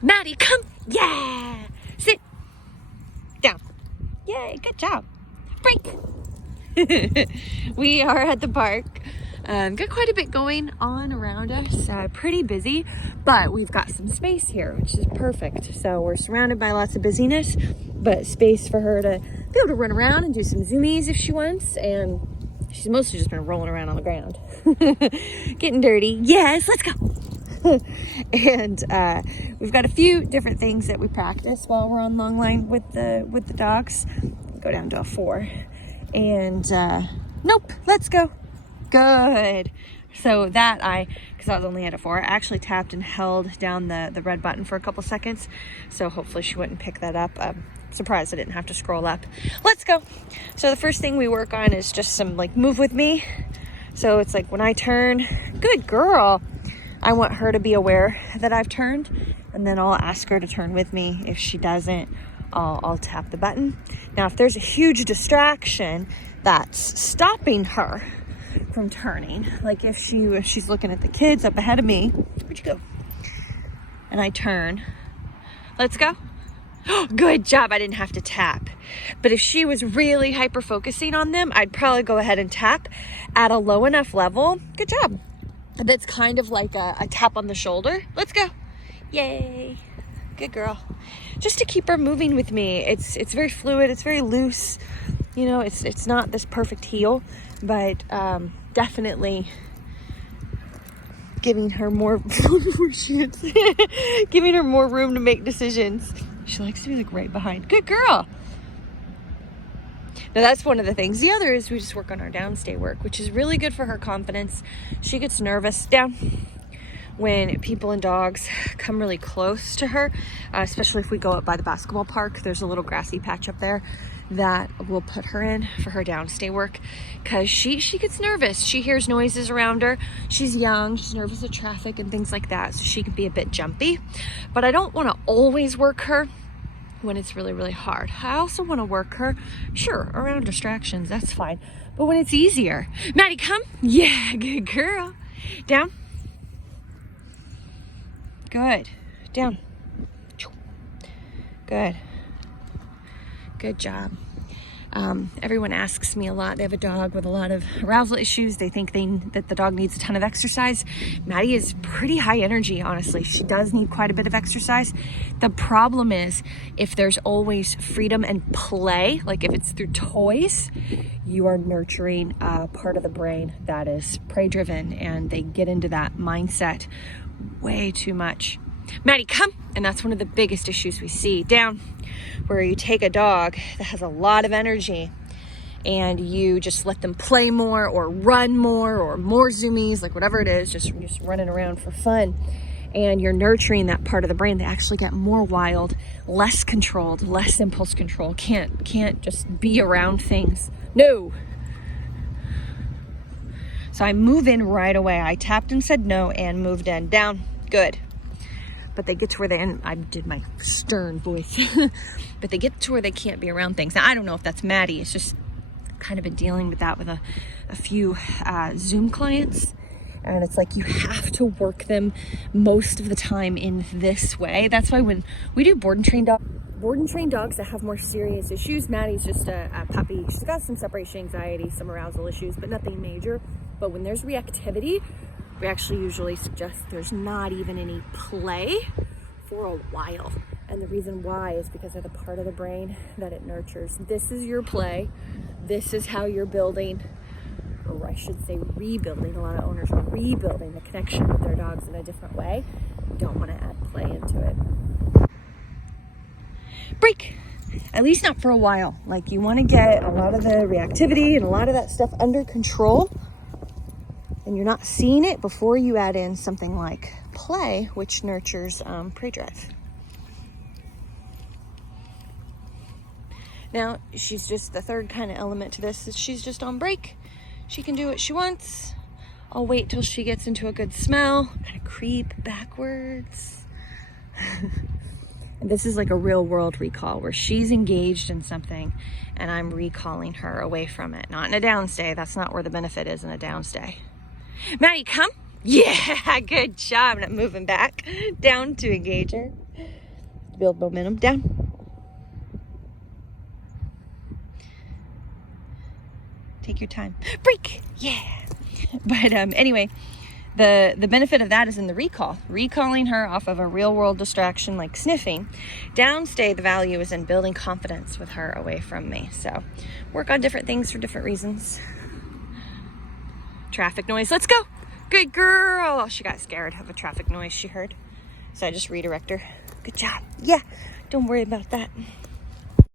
Maddie, come. Yeah. Sit. Down. Yay, good job. Break. We are at the park. Got quite a bit going on around us. Pretty busy, but we've got some space here, which is perfect. So we're surrounded by lots of busyness, but space for her to be able to run around and do some zoomies if she wants. And she's mostly just been rolling around on the ground, getting dirty. Yes, let's go. And we've got a few different things that we practice while we're on long line with the dogs. Go down to a 4. And nope, let's go. Good. So that because I was only at a 4, I actually tapped and held down the red button for a couple seconds. So hopefully she wouldn't pick that up. Surprised I didn't have to scroll up. Let's go. So the first thing we work on is just some like move with me. So it's like when I turn, good girl. I want her to be aware that I've turned, and then I'll ask her to turn with me. If she doesn't, I'll tap the button. Now, if there's a huge distraction that's stopping her from turning, like if she's looking at the kids up ahead of me, where'd you go? And I turn, let's go. Good job, I didn't have to tap. But if she was really hyper focusing on them, I'd probably go ahead and tap at a low enough level. Good job. That's kind of like a tap on the shoulder. Let's go. Yay. Good girl. Just to keep her moving with me. It's very fluid. It's very loose. You know, it's not this perfect heel, but definitely giving her more giving her more room to make decisions. She likes to be like right behind. Good girl. Now that's one of the things. The other is we just work on our downstay work, which is really good for her confidence. She gets nervous down when people and dogs come really close to her, especially if we go up by the basketball park. There's a little grassy patch up there that we'll put her in for her downstay work, because she gets nervous. She hears noises around her. She's young. She's nervous of traffic and things like that, so she can be a bit jumpy. But I don't want to always work her when it's really, really hard. I also want to work her, sure, around distractions, that's fine, but when it's easier. Maddie, come. Yeah, good girl. Down. Good. Down. Good. Good job. Everyone asks me a lot. They have a dog with a lot of arousal issues. They think that the dog needs a ton of exercise. Maddie is pretty high energy, honestly. She does need quite a bit of exercise. The problem is if there's always freedom and play, like if it's through toys, you are nurturing a part of the brain that is prey driven, and they get into that mindset way too much. Maddie, come. And that's one of the biggest issues we see. Down. Where you take a dog that has a lot of energy and you just let them play more or run more or more zoomies, like whatever it is, just running around for fun. And you're nurturing that part of the brain. They actually get more wild, less controlled, less impulse control. Can't just be around things. No. So I move in right away. I tapped and said no and moved in. Down. Good. But they get to where and I did my stern voice, but they get to where they can't be around things. Now, I don't know if that's Maddie. It's just kind of been dealing with that with a few Zoom clients. And it's like you have to work them most of the time in this way. That's why when we do board and train dogs that have more serious issues, Maddie's just a puppy. She's got some separation anxiety, some arousal issues, but nothing major. But when there's reactivity, we actually usually suggest there's not even any play for a while. And the reason why is because of the part of the brain that it nurtures. This is your play. This is how you're building, or I should say rebuilding. A lot of owners are rebuilding the connection with their dogs in a different way. You don't want to add play into it. Break. At least not for a while. Like, you want to get a lot of the reactivity and a lot of that stuff under control. And you're not seeing it before you add in something like play, which nurtures prey drive. Now, she's just the third kind of element to this is she's just on break. She can do what she wants. I'll wait till she gets into a good smell, kind of creep backwards. And this is like a real world recall where she's engaged in something and I'm recalling her away from it. Not in a downstay. That's not where the benefit is in a downstay. Maddie, come. Yeah, good job. Not moving back down to engage her. to build momentum. Down. Take your time. Break. Yeah. But anyway, the benefit of that is in the recalling her off of a real world distraction like sniffing. Downstay, the value is in building confidence with her away from me. So work on different things for different reasons. Traffic noise. Let's go. Good girl. Oh, she got scared of a traffic noise she heard. So I just redirect her. Good job. Yeah. Don't worry about that.